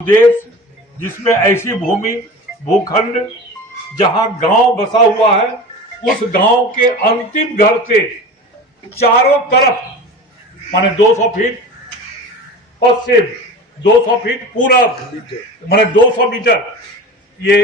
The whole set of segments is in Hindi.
देश जिसमें ऐसी भूमि भूखंड जहां गांव बसा हुआ है, उस गांव के अंतिम घर से चारों तरफ माने 200 फीट पश्चिम, 200 फीट पूरब, माने 200 मीटर ये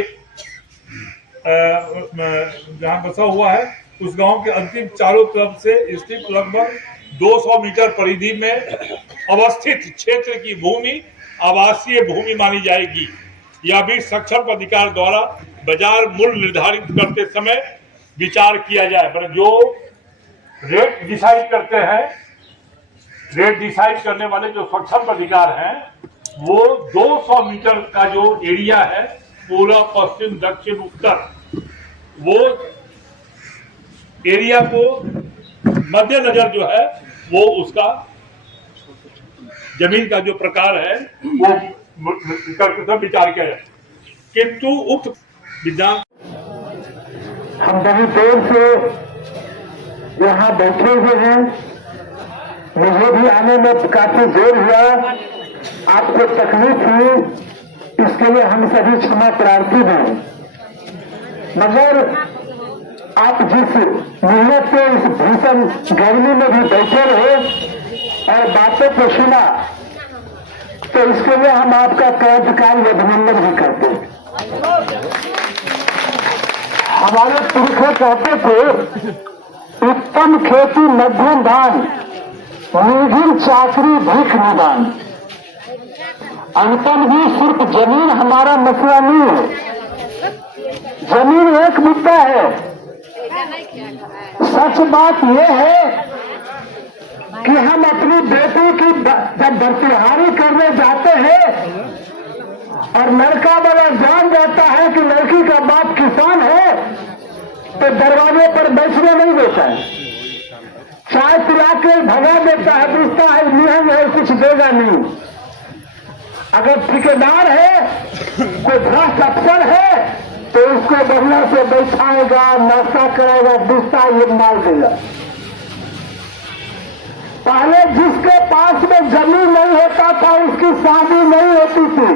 जहां बसा हुआ है उस गांव के अंतिम चारों तरफ से स्थित लगभग 200 मीटर परिधि में अवस्थित क्षेत्र की भूमि आवासीय भूमि मानी जाएगी। यह भी सक्षम अधिकार द्वारा बाजार मूल्य निर्धारित करते समय विचार किया जाए। पर जो रेट डिसाइड करते हैं, रेट डिसाइड करने वाले जो सक्षम अधिकार हैं, वो 200 मीटर का जो एरिया है पूर्व पश्चिम दक्षिण उत्तर, वो एरिया को मद्देनजर जो है वो उसका जमीन का जो प्रकार है वो करके विचार किया जाए। किंतु उक्त विधान हम बहुत देर से यहाँ बैठे हुए हैं, मुझे भी आने में काफी देर हुआ, आपको तकलीफ हुई, इसके लिए हम सभी क्षमा प्रार्थी हैं। मगर आप जिस मेहनत से इस भीषण गर्मी में भी बैठे रहे और बातों को सुना, तो इसके लिए हम आपका कर्तकाल अभिनंदन भी करते हैं। हमारे पुरखे कहते थे, उत्तम खेती मध्यम दान, निर्घिन चाकरी भीख निदान। अंतन भी सिर्फ जमीन हमारा मसला नहीं है, जमीन एक मुद्दा है। सच बात यह है कि हम अपनी बेटी की जब भर्तिहारी करने जाते हैं और लड़का वाला जान जाता है कि लड़की का बाप किसान है, तो दरवाजे पर बैठने नहीं देता है, चाय पिला के भगा देता है, पूछता है नियम है कुछ देगा नहीं। अगर ठेकेदार है, कोई भ्रष्ट अफसर है, तो उसको बढ़िया से बैठाएगा, नाश्ता कराएगा, दूसरा ये मार देगा। पहले जिसके पास में जमीन नहीं होता था उसकी शादी नहीं होती थी,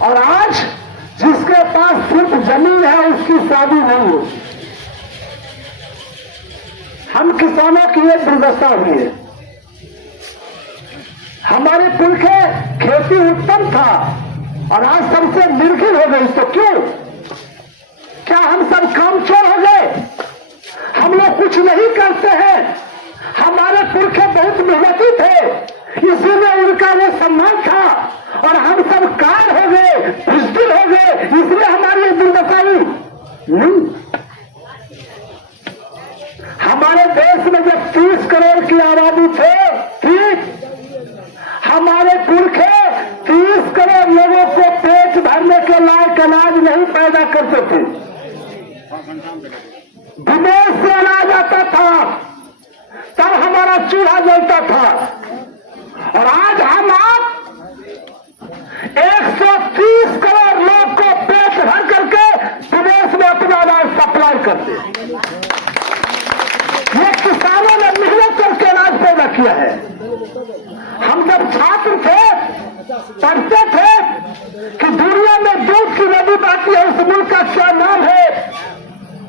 और आज जिसके पास सिर्फ जमीन है उसकी शादी नहीं होती। हम किसानों की एक दुर्दशा हुई है। हमारे पुरखे खेती उत्तम था और आज सबसे निर्घिन हो गई, तो क्यों? क्या हम सब कामचोर हो गए? हम लोग कुछ नहीं करते हैं। हमारे पुरखे बहुत मेहनती थे, इसीलिए उनका वो सम्मान था, और हम सब कार हो गए, बुजदिल हो गए, इसलिए हमारी दुर्दशा नहीं। हमारे देश में जब 30 करोड़ की आबादी थी, हमारे पुरखे 30 करोड़ लोगों को पेट भरने के लायक अनाज नहीं पैदा करते थे। विदेश से अनाज आता था, तब हमारा चूल्हा जलता था, और आज हम आप 130 करोड़ लोग को पेट भर करके विदेश में अपना अनाज सप्लाई करते हैं। ये किसानों ने मेहनत करके अनाज पैदा किया है। हम जब छात्र थे, पढ़ते थे कि दुनिया में दूध की नदी बहती है, उस मुल्क का क्या नाम है?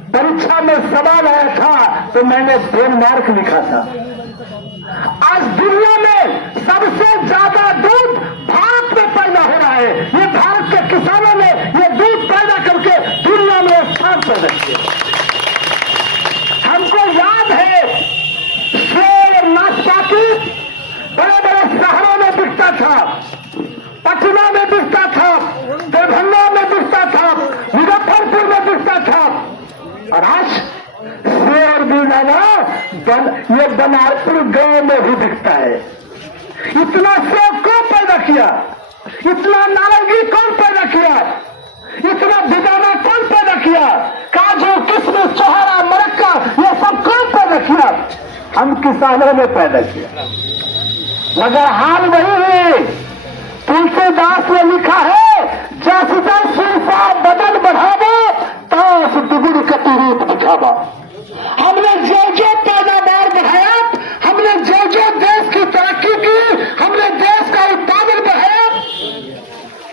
परीक्षा में सवाल आया था तो मैंने डेनमार्क लिखा था। आज दुनिया में सबसे ज्यादा दूध भारत में पैदा हो रहा है। ये भारत के किसानों ने ये दूध पैदा करके दुनिया में स्थान पैदा किया। हमको याद है, सेब और नाशपाती बड़े बड़े शहरों में बिकता था, पटना में बिकता था, दरभंगा में बिकता था, मुजफ्फरपुर में बिकता था, और आज शेर बीनाना ये बनारपुर गांव में भी दिखता है। इतना सेब कौन पैदा किया? इतना नारंगी कौन पैदा किया? इतना बिदाना कौन पैदा किया? काजू, किशमिश, छोहारा, मरक्का, ये सब कौन पैदा किया? हम किसानों ने पैदा किया। मगर हाल वही है। तुलसीदास ने लिखा है, जस जस शिल्पा बदन बढ़ावो, तास दुगुन कतिरूप दिखावा। हमने जो जो पैदावार बढ़ाया, हमने जो जो देश की तरक्की की, हमने देश का उत्पादन बढ़ाया,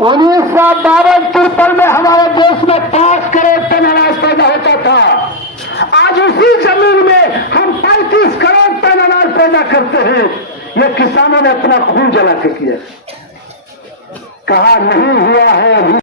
1952-53 में हमारे देश में 5 करोड़ टन अनाज पैदा होता था। आज उसी जमीन में हम 35 करोड़ टन अनाज पैदा करते हैं। ये किसानों ने अपना खून जला के किया। कहा नहीं हुआ है